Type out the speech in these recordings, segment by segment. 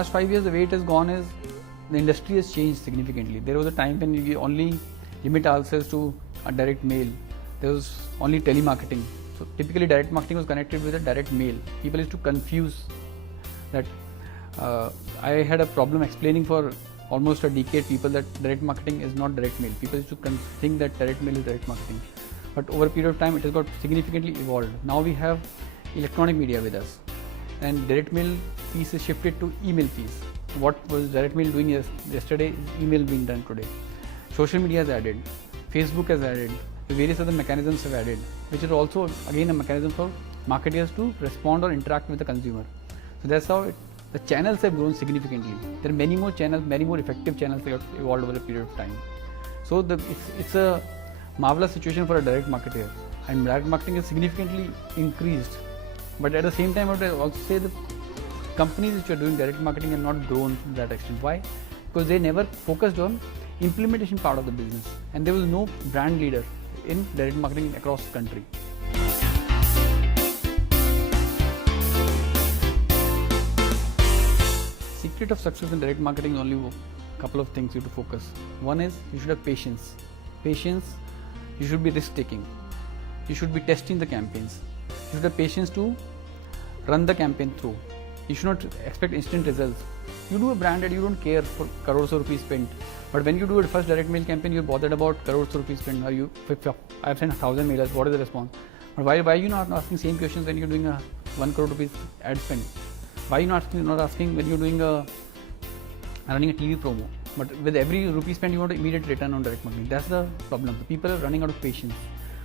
last 5 years, the way it has gone is the industry has changed significantly. There was a time when we only limit ourselves to a direct mail. There was only telemarketing. So typically direct marketing was connected with a direct mail. People used to confuse that. I had a problem explaining for almost a decade people that direct marketing is not direct mail. People used to think that direct mail is direct marketing. But over a period of time, it has got significantly evolved. Now we have electronic media with us, and direct mail piece is shifted to email piece. What was direct mail doing yesterday is email being done today. Social media has added, Facebook has added, various other mechanisms have added, which is also again a mechanism for marketers to respond or interact with the consumer. So that's how the channels have grown significantly. There are many more channels, many more effective channels that have evolved over a period of time. So it's a marvelous situation for a direct marketer, and direct marketing is significantly increased. But at the same time, I would also say the companies which are doing direct marketing have not grown to that extent. Why? Because they never focused on implementation part of the business, and there was no brand leader in direct marketing across the country. Secret of success in direct marketing is only a couple of things you have to focus. One is you should have patience. Patience, you should be risk taking. You should be testing the campaigns. You should have patience to run the campaign through. You should not expect instant results. You do a brand ad, you don't care for crores of rupees spent. But when you do a first direct mail campaign, you're bothered about crores of rupees spent. I've sent 1,000 mailers, what is the response? But why are you not asking same questions when you're doing a 1 crore rupees ad spend? Why are you not asking when you're doing running a TV promo? But with every rupee spent, you want immediate return on direct marketing. That's the problem. The people are running out of patience.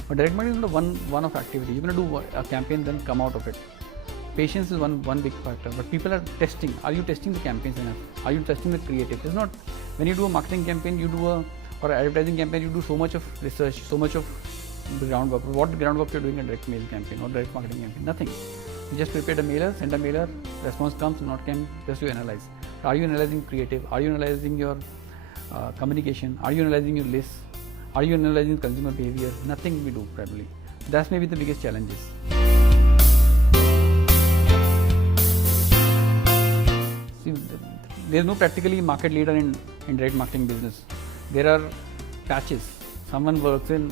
But direct marketing is not one-off activity. You're going to do a campaign, then come out of it. Patience is one big factor. But people are testing. Are you testing the campaigns enough? Are you testing the creative? It's not when you do a marketing campaign, or advertising campaign, you do so much of research, so much of the groundwork. What groundwork you're doing a direct mail campaign or direct marketing campaign? Nothing. You just prepare a mailer, send a mailer, response comes, not came, just you analyze. Are you analyzing creative? Are you analyzing your communication? Are you analyzing your lists? Are you analyzing consumer behavior? Nothing we do probably. That's maybe the biggest challenges. See, there's no practically market leader in direct marketing business. There are patches. Someone works in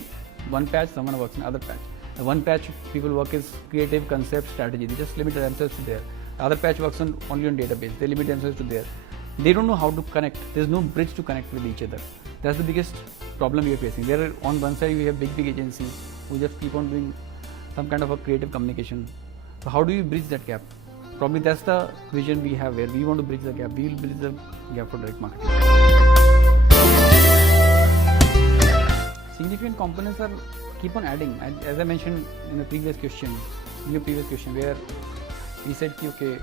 one patch, someone works in other patch. The one patch people work is creative, concept, strategy. They just limit themselves to there. The other patch works only on database. They limit themselves to there. They don't know how to connect. There's no bridge to connect with each other. That's the biggest problem we are facing. There are, on one side we have big agencies who just keep on doing some kind of a creative communication. So how do you bridge that gap? Probably that's the vision we have, where we want to bridge the gap. We will bridge the gap for direct marketing. Significant components are keep on adding. As I mentioned in the previous question, where we said, okay,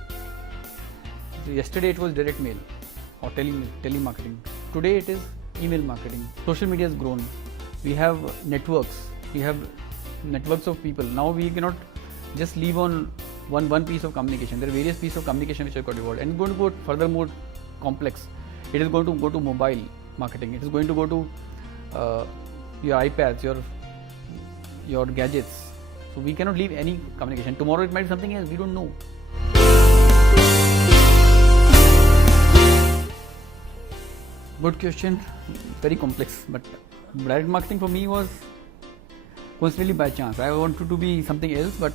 yesterday it was direct mail or telemarketing. Today it is email marketing. Social media has grown. We have networks. We have networks of people. Now we cannot just leave on one piece of communication. There are various pieces of communication which have got evolved, and going to go further more complex. It is going to go to mobile marketing. It is going to go to your iPads, your gadgets. So we cannot leave any communication. Tomorrow it might be something else. We don't know. Good question. Very complex. But direct marketing for me was coincidentally by chance. I wanted to be something else, but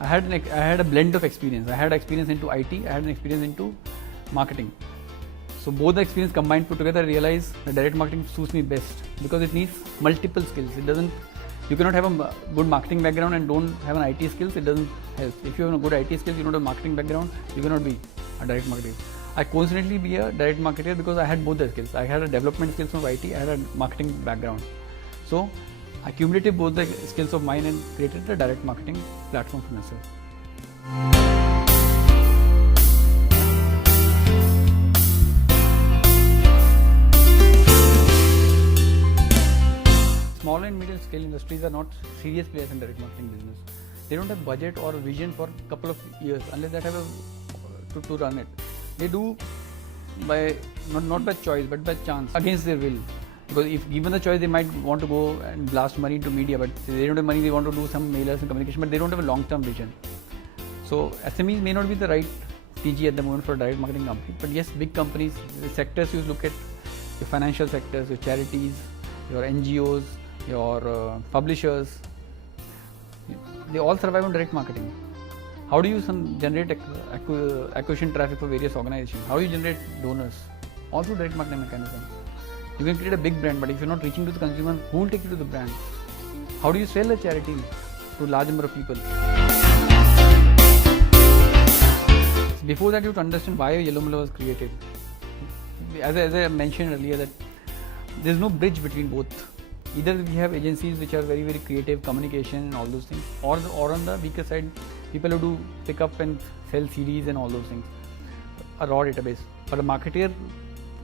I had a blend of experience. I had experience into IT. I had an experience into marketing. So both the experience combined put together, I realized that direct marketing suits me best because it needs multiple skills. You cannot have a good marketing background and don't have an IT skills. It doesn't help. If you have a good IT skills, you don't have a marketing background, you cannot be a direct marketer. I coincidentally be a direct marketer because I had both the skills. I had a development skills from IT. I had a marketing background. So I accumulated both the skills of mine and created a direct marketing platform for myself. Small and medium scale industries are not serious players in direct marketing business. They don't have budget or vision for a couple of years unless they have to run it. They do by not by choice but by chance, against their will. Because if given the choice, they might want to go and blast money into media, but they don't have money. They want to do some mailers and communication, but they don't have a long-term vision. So SMEs may not be the right TG at the moment for a direct marketing company. But yes, big companies, the sectors you look at, your financial sectors, your charities, your NGOs, your publishers, they all survive on direct marketing. How do you generate acquisition traffic for various organizations? How do you generate donors? All through direct marketing mechanism. You can create a big brand, but if you're not reaching to the consumer, who will take you to the brand? How do you sell a charity to a large number of people? Before that, you have to understand why Yellow Miller was created. As I mentioned earlier, that there is no bridge between both. Either we have agencies which are very, very creative, communication and all those things, or on the weaker side, people who do pick up and sell CDs and all those things, a raw database. But a marketer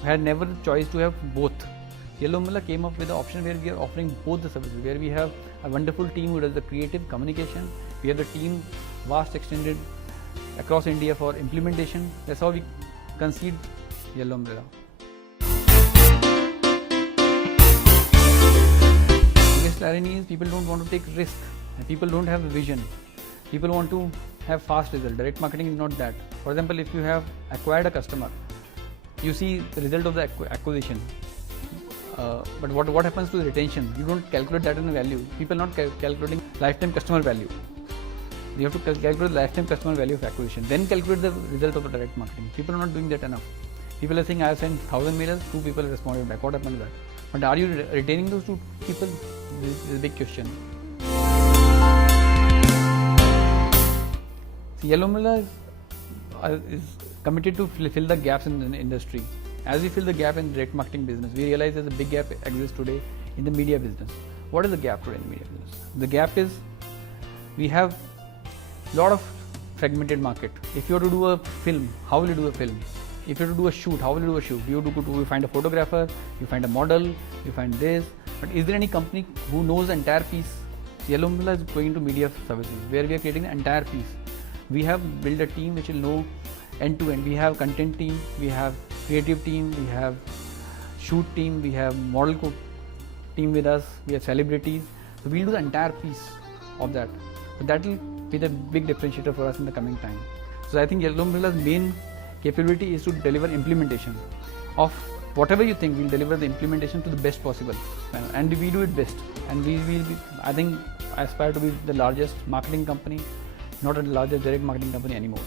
had never the choice to have both. Yellow Miller came up with the option where we are offering both the services, where we have a wonderful team who does the creative communication, we have the team vast extended across India for implementation. That's how we conceived Yellow Umbrella. Biggest irony is people don't want to take risk and people don't have a vision. People want to have fast result. Direct marketing is not that. For example, if you have acquired a customer, you see the result of the acquisition. But what happens to the retention? You don't calculate that in a value. People are not calculating lifetime customer value. You have to calculate the lifetime customer value of acquisition, then calculate the result of the direct marketing. People are not doing that enough. People are saying, I have sent 1,000 mailers, 2 people responded back. What happened to that? But are you retaining those 2 people? This is a big question. See, Yellow Miller is committed to fill the gaps in the industry. As we fill the gap in direct marketing business, we realize there's a big gap exists today in the media business. What is the gap today in the media business? The gap is we have lot of fragmented market. If you have to do a film, how will you do a film? If you have to do a shoot, how will you do a shoot? You find a photographer, you find a model, you find this. But is there any company who knows the entire piece? Yellow Umbrella is going into media services where we are creating the entire piece. We have built a team which will know end to end. We have content team, we have creative team, we have shoot team, we have model team with us, we have celebrities. So we'll do the entire piece of that. So that will be the big differentiator for us in the coming time. So I think Yellow Umbrella's main capability is to deliver implementation of whatever you think. We'll deliver the implementation to the best possible, and we do it best. And we will be, I think, I aspire to be the largest marketing company, not the largest direct marketing company anymore.